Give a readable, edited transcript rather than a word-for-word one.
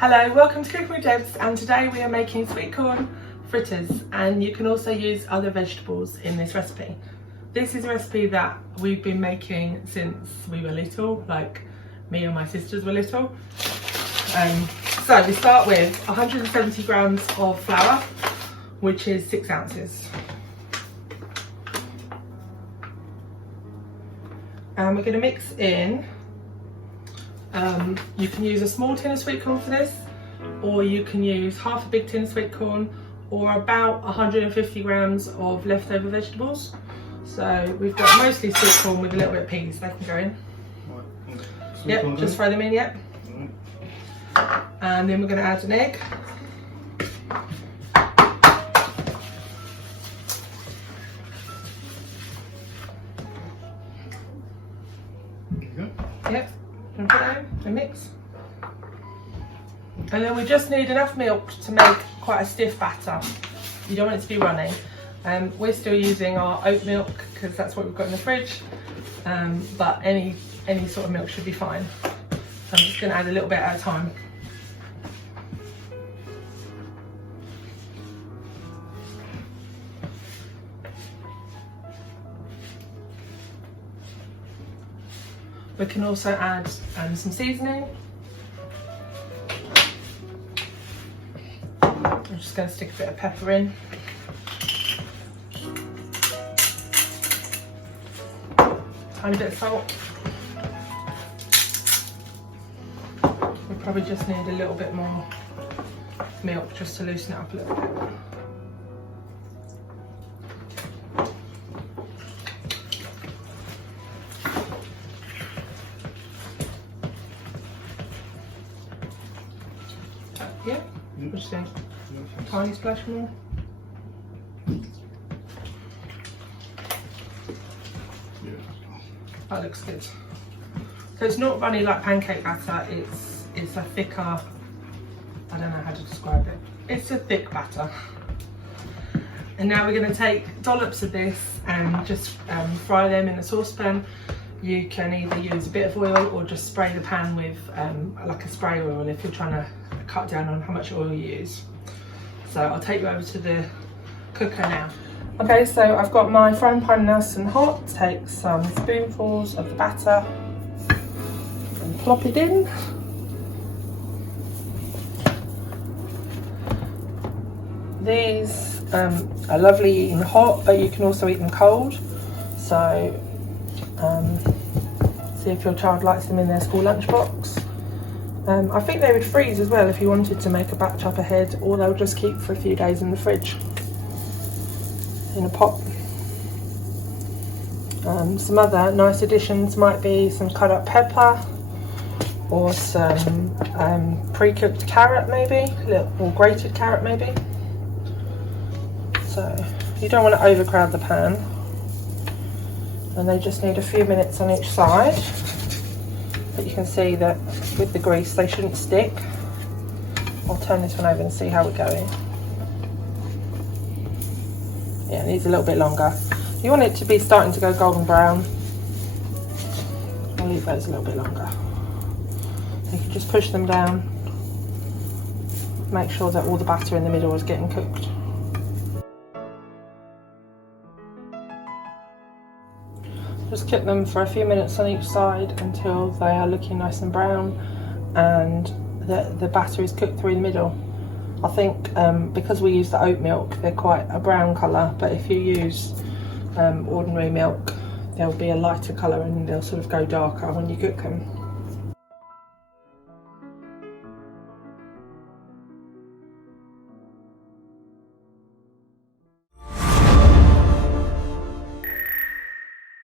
Hello, welcome to Cooking with Debs, and today we are making sweetcorn fritters, and you can also use other vegetables in this recipe. This is a recipe that we've been making since we were little, like me and my sisters were little. So we start with 170 grams of flour, which is 6 ounces. And we're going to mix in, you can use a small tin of sweet corn for this, or you can use half a big tin of sweet corn, or about 150 grams of leftover vegetables. So we've got mostly sweet corn with a little bit of peas, they can go in. Right. Yep, just throw them in, yep. And then we're going to add an egg. Yep, and put that in and mix. And then we just need enough milk to make quite a stiff batter. You don't want it to be runny. We're still using our oat milk because that's what we've got in the fridge. But any sort of milk should be fine. So I'm just going to add a little bit at a time. We can also add some seasoning. I'm just going to stick a bit of pepper in. Tiny bit of salt. We probably just need a little bit more milk just to loosen it up a little bit. Yeah, what do you think? Tiny splash more. That looks good. So it's not runny like pancake batter, it's a thicker, I don't know how to describe it. It's a thick batter. And now we're going to take dollops of this and just fry them in a saucepan. You can either use a bit of oil or just spray the pan with like a spray oil if you're trying to cut down on how much oil you use. So I'll take you over to the cooker now. Okay, so I've got my frying pan nice and hot. Take some spoonfuls of the batter and plop it in. These are lovely eating hot, but you can also eat them cold. So see if your child likes them in their school lunchbox. I think they would freeze as well if you wanted to make a batch up ahead, or they'll just keep for a few days in the fridge in a pot. Some other nice additions might be some cut up pepper, or some pre-cooked carrot maybe, or grated carrot maybe. So you don't want to overcrowd the pan, and they just need a few minutes on each side. But you can see that with the grease they shouldn't stick. I'll turn this one over and see how we're going. Yeah, it needs a little bit longer. You want it to be starting to go golden brown. I'll leave those a little bit longer. You can just push them down. Make sure that all the batter in the middle is getting cooked. Just cook them for a few minutes on each side until they are looking nice and brown and the batter is cooked through the middle. I think because we use the oat milk, they're quite a brown colour, but if you use ordinary milk, they'll be a lighter colour and they'll sort of go darker when you cook them.